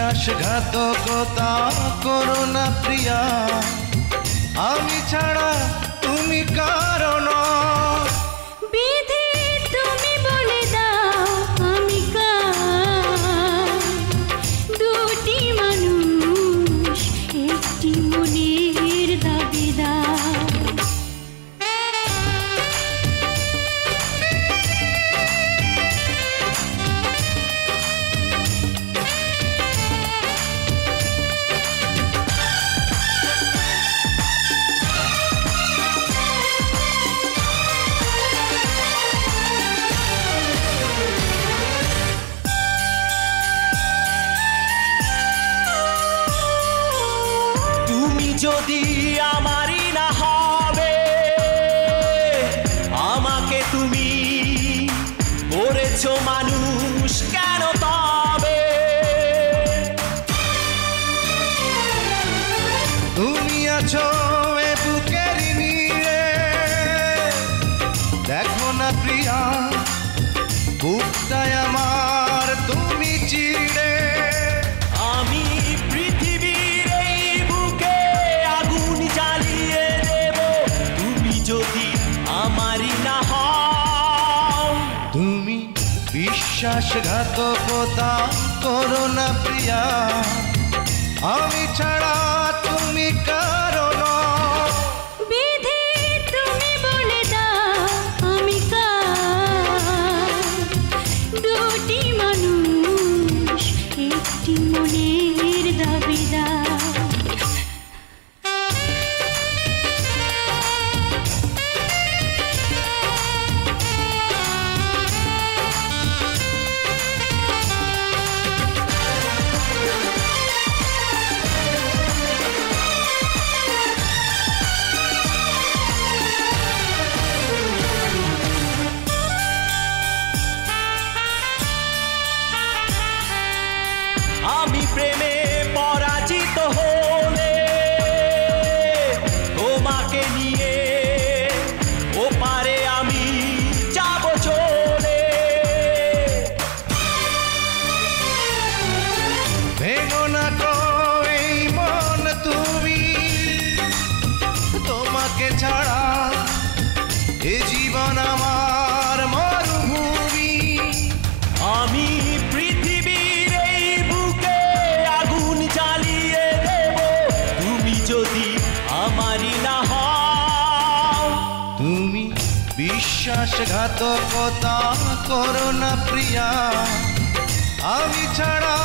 বিশ্বাসঘাতকতা করো না প্রিয়া, আমি ছাড়া তুমি কারো নও। বিধি তুমি বলে দাও আমি কার, দুটি মানুষ একটি মনের দাবিদার। যদি আমারই না হবে, আমাকে তুমি করেছো মানুষ কেন তবে? তুমি আছো এ বুকের নীড়ে, দেখো না প্রিয়া বুকটায় আমার তুমি চিড়ে। আমি পৃথিবীর এই বুকে আগুন জ্বালিয়ে দেব, তুমি যদি আমারই না হও। তুমি বিশ্বাসঘাতকতা করো না প্রিয়া, আমি ছাড়া তুমি কারো নও। বিধি তুমি বলে দাও আমি কার, দুটি মানুষ একটি মনের দাবিদার। আমি প্রেমে পরাজিত হলে তোমাকে নিয়ে ওপারে আমি যাব চলে। ভেঙো না গো এই মন তুমি, তোমাকে ছাড়া এ জীবন আমার মরুভূমি। আমি পৃথিবীর এই বুকে আগুন জ্বালিয়ে দেব, তুমি যদি আমারই না হও। তুমি বিশ্বাসঘাতকতা করো না প্রিয়া, আমি ছাড়া